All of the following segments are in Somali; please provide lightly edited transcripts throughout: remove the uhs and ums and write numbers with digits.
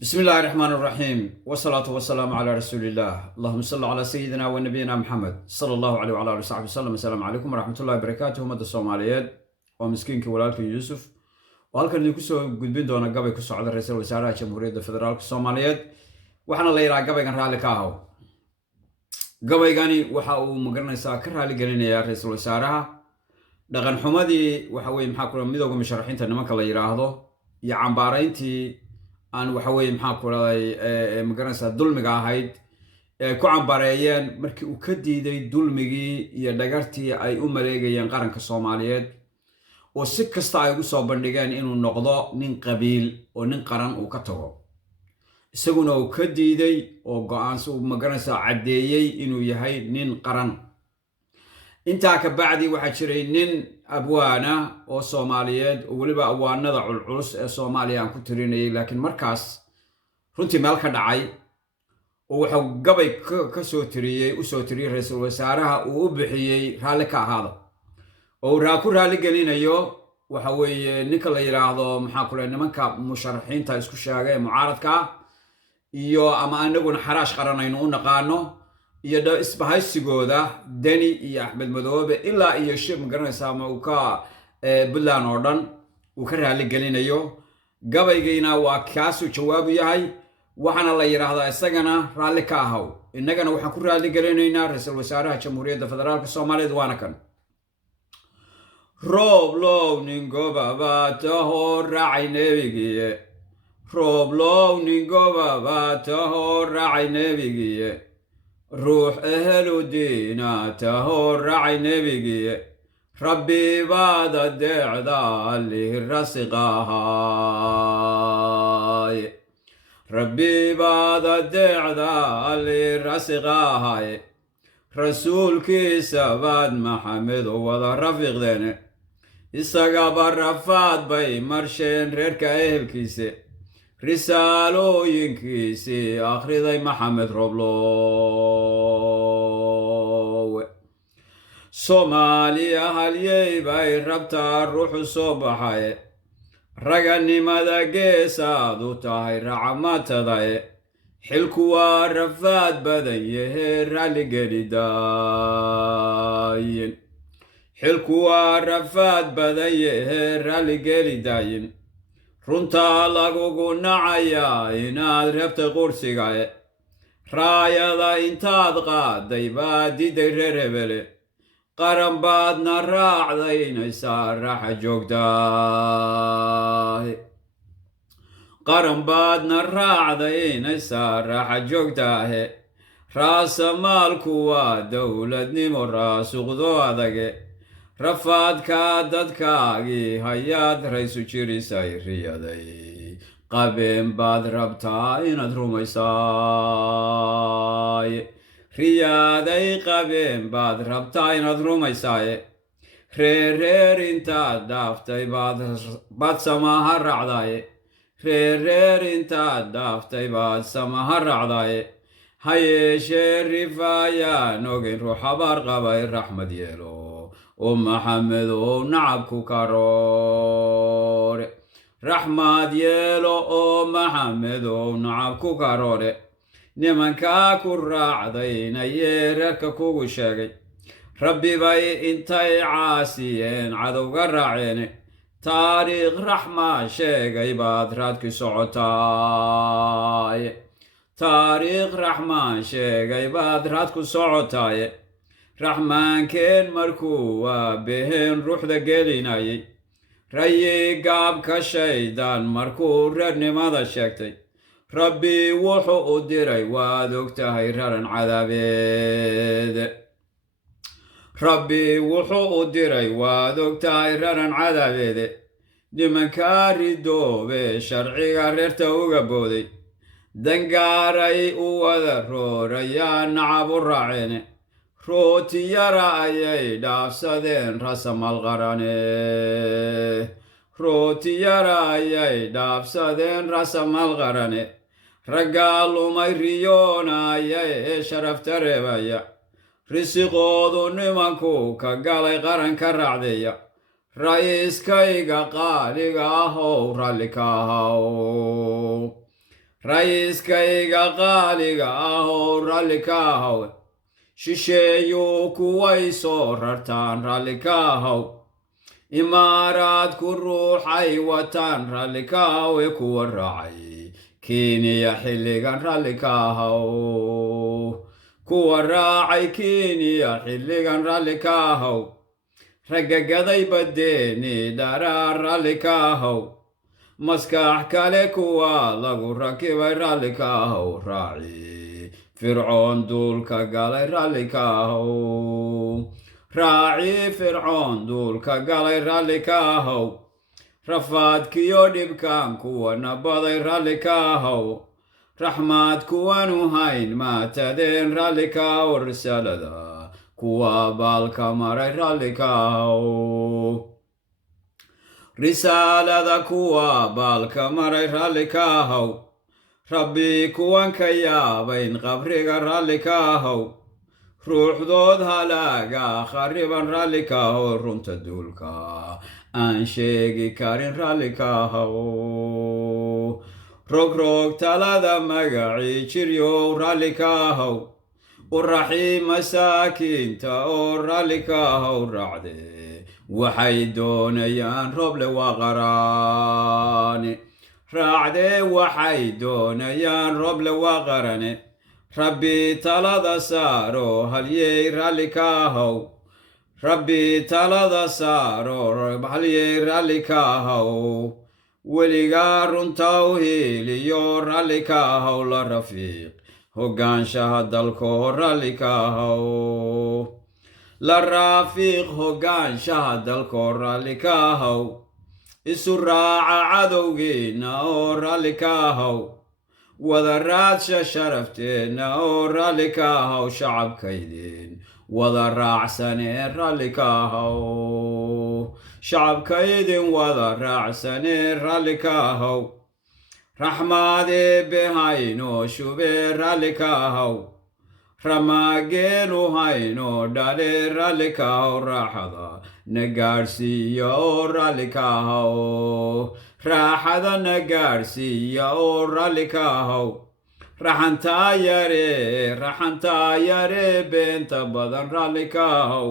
بسم الله الرحمن الرحيم والصلاة والسلام على رسول الله اللهم صل على سيدنا ونبينا محمد صلى الله عليه وعلى آله وصحبه وسلم. السلام عليكم ورحمة الله وبركاته. مدة الصوماليات ومسكينك ولالك يوسف وهلكن idinku soo gudbin doona gabay ku socda ra'iisul wasaaraha Jamhuuriyadda Federaalka Soomaaliyeed waxaana la yiraahdaa gabaygan raali ka ahaw. Gabaygani waxa uu magaranaysaa ka raali gelinayaa ra'iisul wasaaraha dhaqan xumadii waxa weeye maxaa kula midowga musharaxiinta nimanka la yiraahdo iyo cambaarayntii aan waxa weeye maxaa kuladay magaranaysaa dulmiga ahayd ku cambaareeyeen markii uu ka diiday dulmigii iyo dhagartii ay u maleegayeen qaranka Soomaaliyeed oo si kasta ay ugu soo bandhigeen inuu noqdo nin qabiil oo nin qaran uu ka tago isaguna uu ka diiday oo go'aansi uu magaranaysaa cadeeyay inuu yahay nin qaran. intaa ka bacdi waxa jiray nin abwaana oo Soomaaliyeed oo waliba abwaanada culculus ee Soomaaliya aan ku tirinayay laakiin markaas runtii meel ka dhacay oo wuxuu gabay ka soo tiriyay u soo tiriyay ra'iisul wasaaraha uu u bixiyay raali ka ahaado oo ku raali gelinayo waxa weeye ninka la yiraahdo maxaa kula nimanka musharaxiinta isku sheegay mucaaradka iyo ama anaguna xaraash qaranayno u naqaano iyo isbahaysigooda Dani iyo Axmed Madoobe ilaa iyo shir magaranaysaa ma uu ka Buntland oo dhan uu ka raali gelinayo. gabaygayna waa kaasuu jawaab yahay waxaana la yiraahdaa isagana raali ka ahaw. innagana waxaan ku raali gelinaynaa ra'iisul wasaaraha Jamhuuriyadda Federaalka Soomaaliyeed waana kan roob low nin gobaba taho raacay nebigiye roob low nin gobaba taho raacay nebigiye ruux ehlu diina taho raacay nebigiye rabbi baad adeecda allih rasiqahay rabbi baad adeecda allih rasiqahay rasuulkiisa baad maxamed wada rafiiqdeene isagaba rafaad bay marsheen reerka ehelkiise risaalooyinkiisii akhriday maxamed roblowe Soomaaliya halyey bay rabtaa ruuxu soo baxaye raganimada geesaad u tahay racmatadaye xilku waa rafaad badan yahe raalligelidaayin xilku waa rafaad badan yahe raalligelidaayin runtaa lagugu nacayaa inaad reebtay qursigae raayada intaad qaaday baad diiday reer hebele qaran baadna raacdaynaysaa raaxa joogtaah qaran baadna raacdaynaysaa raaxa joogtaahe raasamaalku waa dowladnimo raasuqdo adage rafaadka dadkaagii hayaad raysu jirisay riyaday qabeen baad rabtaa inaad rumaysaaye riyaaday qabeen baad rabtaa inaad rumaysaaye reer intaad dhaaftay baad samaha raacdaaye reer intaad dhaaftay baad samaha raacdaaye ha yeeshee rifaayaan ogeyn ruux habaar qabay raxmad yeelo oo maxamed oo nacabku karoore raxmad yeelo oo maxamed oo nacabku karoore nimankaa ku raacdaynayee reerka kugu sheegay rabbi bay intay caasiyeen cadowga raaceene taariikh raxmaa sheegay baad raadki socotaaye taariikh raxmaan sheegay baad raadku socotaaye raxmaankeen markuu waa beheen ruuxda gelinayay rayi gaabka shaydaan markuu reernimada sheegtay rabbi wuxuu u diray waad ogtahay raran cadaabeed rabbi wuxuu u diray waad ogtahay raran cadaabeede nimankaa ridoobe sharciga reerta uga booday dangaaray u wada roorayaa nacab u raaceene rooti yara ayay dhaafsadeen rasamal qarane rooti yara ayay dhaafsadeen rasamal qarane raggaa lumay riyoonayay ee sharafta reebaya risiqoodu nimanku ka galay qaran ka raacdeeya ra'iiskayga qaaliga ahow raalli ka ahaw ra'iiskayga qaaliga ahow raalli ka ahow shisheeyuu kuway soo rartaan raalli ka ahow imaaraadku ruuxay wataan raalli ka ahow ee kuwa raacay kenya xilligan raalli ka ahow kuwa raacay kenya xilligan raalli ka ahow ragagaday badeeni dharaa raalli ka ahow maskax kale kuwa lagu rakibay raalli ka ahow raaci fircoon duulka galay raalli ka ahow raaci fircoon duulka galay raalli ka ahow rafaadkiyo dhibkan kuwana baday raalli ka ahow raxmaad kuwanu hayn maatadeen raalli ka ahow risaalada kuwa baalka maray raalli ka ahow risaalada kuwa baalka maray raalli ka ahow rabbi kuwan ka yaabayn qabriga raalli ka ahow ruuxdood halaaga khariban raalli ka ahow runta duulka aan sheegi karin raalli ka ahow rogrog talada magacii jiryow raalli ka ahow u raxii masaakiinta oo raalli ka ahow raacde waxay doonayaan rooble waa qarane raacde waxay doonayaan rooble waa qarane rabbi talada saaro halyey raalli ka ahow rabbi talada saaro halyey raalli ka ahow weligaa runtaw hiiliyo raalli ka ahow la rafiiq hoggaanshaha dalkoo raalli ka ahow la raafiiq hoggaanshaha dalkoo raalli ka ahow isu raaca cadowgeenna oo raalli ka ahow wada raadsha sharafteenna oo raalli ka ahow shacabkaydin wada raacsanee raalli ka ahow shacabkaydin wada raacsanee raalli ka ahow raxmaadee behayno shubee raalli ka ahow ramaageelu hayno dhale raalli ka ahow raaxada na gaadhsiiya oo raalli ka ahow raaxada na gaadhsiiya oo raalli ka ahow raxantaa yaree beenta badan raalli ka ahow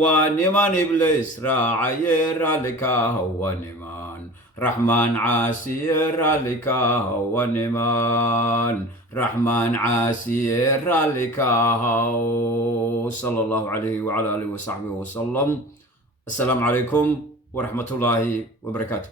waa niman ibliis raacaye raalli ka ahow waa niman raxmaan caasiye raalli ka ahow waa niman raxmaan caasiye raalli ka ahow sala allahu calayhi wacala aalihi wasaxbihi wasalam assalaamu calaykum waraxmatullaahi wabarakaatu